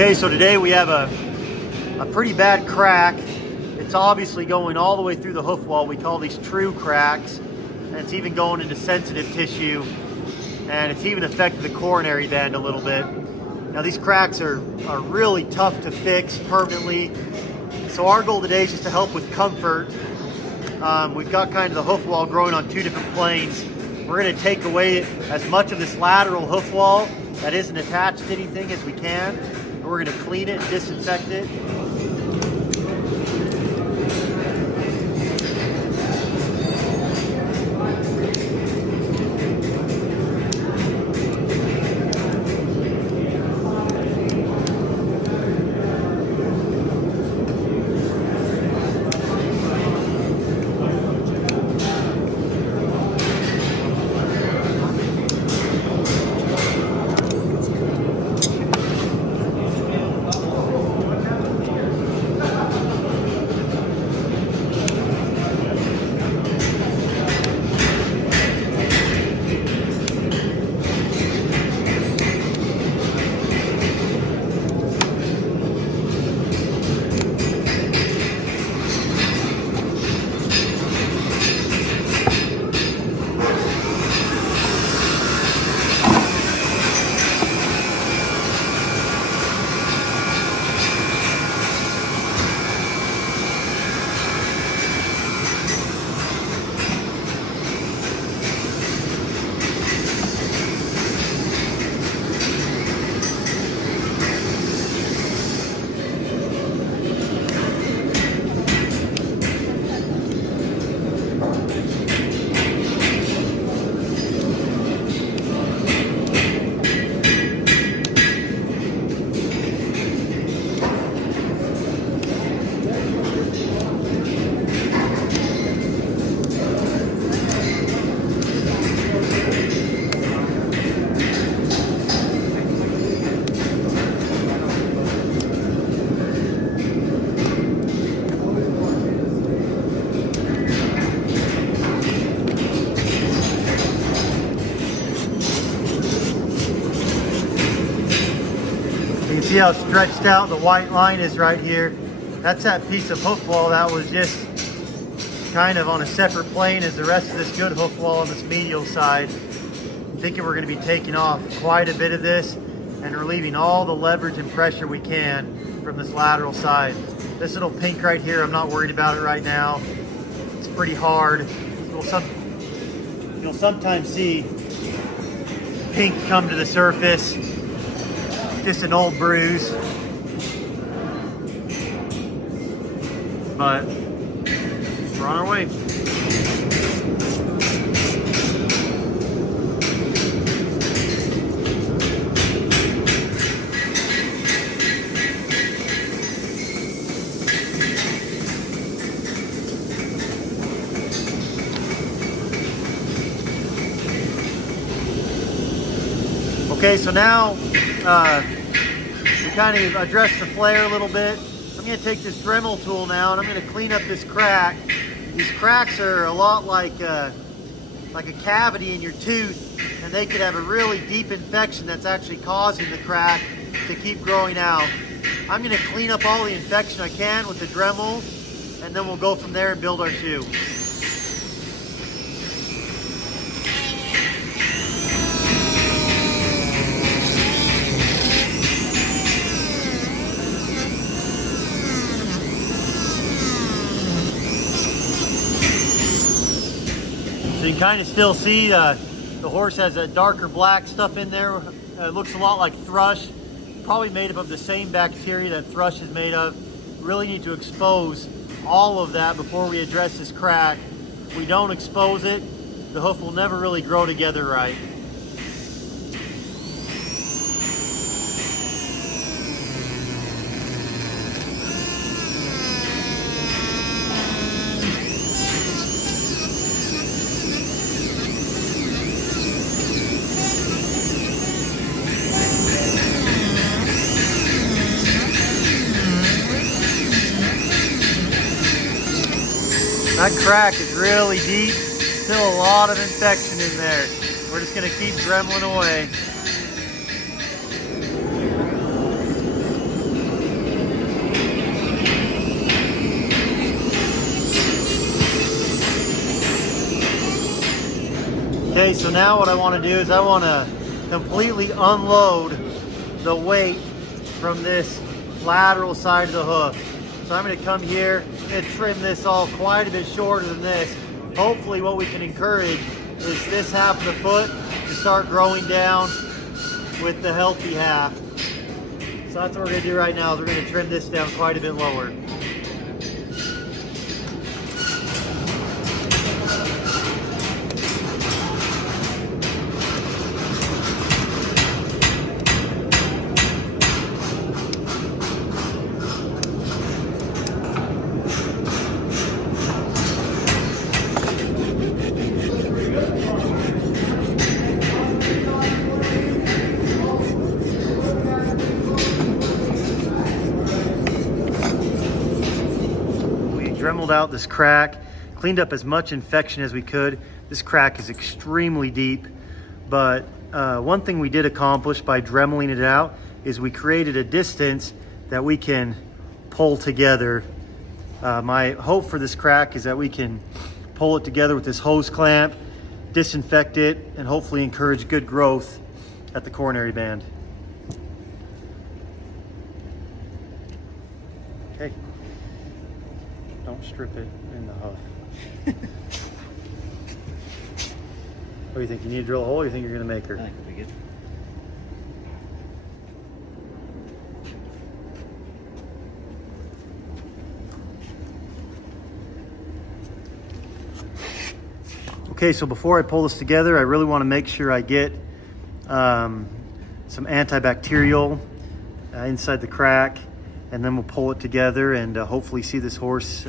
Okay, so today we have a pretty bad crack. It's obviously going all the way through the hoof wall. We call these true cracks. And it's even going into sensitive tissue. And it's even affected the coronary band a little bit. Now these cracks are really tough to fix permanently. So our goal today is just to help with comfort. We've got kind of the hoof wall growing on two different planes. We're going to take away as much of this lateral hoof wall that isn't attached to anything as we can. And we're going to clean it and disinfect it. You can see how stretched out the white line is right here. That's that piece of hoof wall that was just kind of on a separate plane as the rest of this good hoof wall on this medial side. I'm thinking we're going to be taking off quite a bit of this and relieving all the leverage and pressure we can from this lateral side. This little pink right here, I'm not worried about it right now. It's pretty hard. You'll sometimes see pink come to the surface. Just an old bruise, but we're on our way. Okay, so now we kind of address the flare a little bit. I'm going to take this Dremel tool now and I'm going to clean up this crack. These cracks are a lot like a cavity in your tooth, and they could have a really deep infection that's actually causing the crack to keep growing out. I'm going to clean up all the infection I can with the Dremel, and then we'll go from there and build our shoe. So you can kind of still see the horse has a darker black stuff in there. It looks a lot like thrush, probably made up of the same bacteria that thrush is made of. We really need to expose all of that before we address this crack. If we don't expose it, the hoof will never really grow together right. That crack is really deep, still a lot of infection in there. We're just gonna keep dremeling away. Okay, so now what I want to do is I want to completely unload the weight from this lateral side of the hoof. So I'm going to come here and trim this all quite a bit shorter than this. Hopefully what we can encourage is this half of the foot to start growing down with the healthy half. So that's what we're going to do right now, is we're going to trim this down quite a bit lower. Dremeled out this crack, cleaned up as much infection as we could. This crack is extremely deep, but one thing we did accomplish by dremeling it out is we created a distance that we can pull together. My hope for this crack is that we can pull it together with this hose clamp, disinfect it, and hopefully encourage good growth at the coronary band. Okay. Don't strip it in the hoof. What do you think? You need to drill a hole, or you think you're going to make her? I think it'll be good. Okay, so before I pull this together, I really want to make sure I get some antibacterial inside the crack, and then we'll pull it together and hopefully see this horse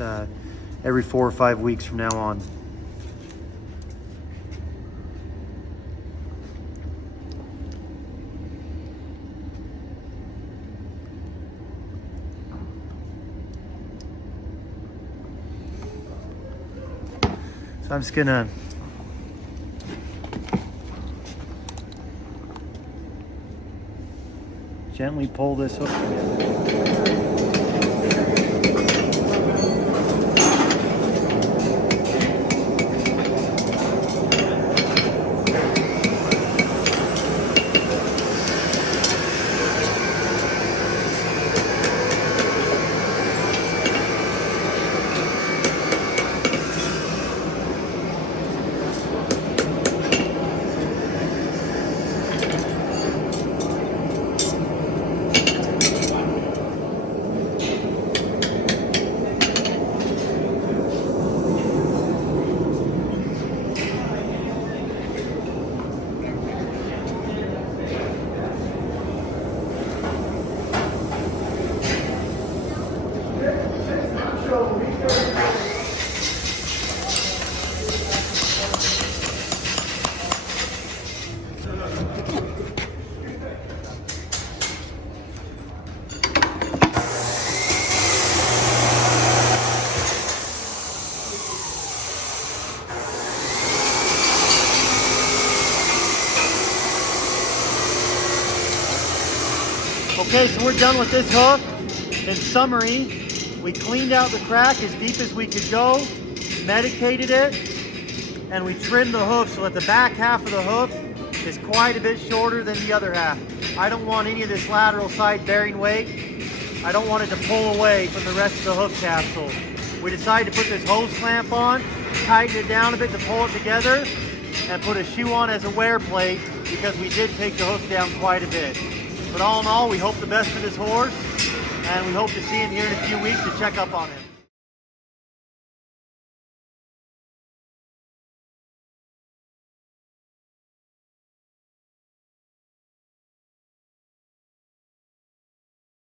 every 4 or 5 weeks from now on. So I'm just gonna gently pull this hook together. Okay, so we're done with this hoof. In summary, we cleaned out the crack as deep as we could go, medicated it, and we trimmed the hoof so that the back half of the hoof is quite a bit shorter than the other half. I don't want any of this lateral side bearing weight. I don't want it to pull away from the rest of the hoof capsule. We decided to put this hose clamp on, tighten it down a bit to pull it together, and put a shoe on as a wear plate because we did take the hoof down quite a bit. But all in all, we hope the best for this horse, and we hope to see him here in a few weeks to check up on him.